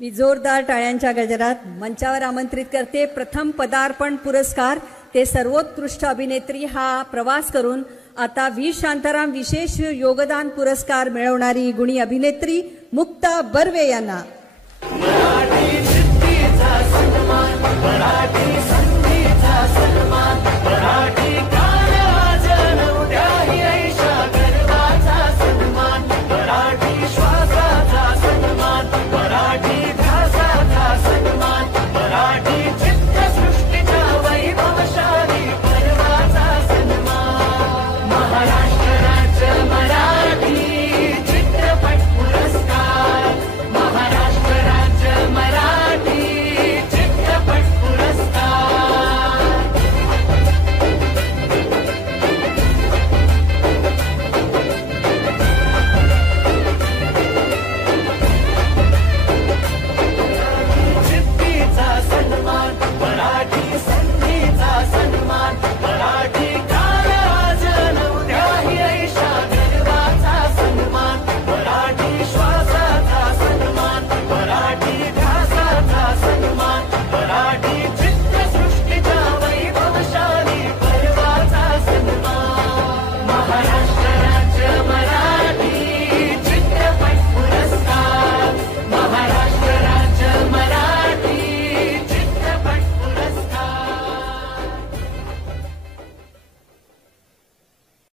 मी जोरदार टाळ्यांच्या गजरात मंचावर आमंत्रित करते प्रथम पदार्पण पुरस्कार ते सर्वोत्कृष्ट अभिनेत्री हा प्रवास करून आता व्ही शांताराम विशेष योगदान पुरस्कार मिळवणारी गुणी अभिनेत्री मुक्ता बर्वे यांना मराठी नृत्याचा सन्मान, मराठी संगीताचा सन्मान, मराठी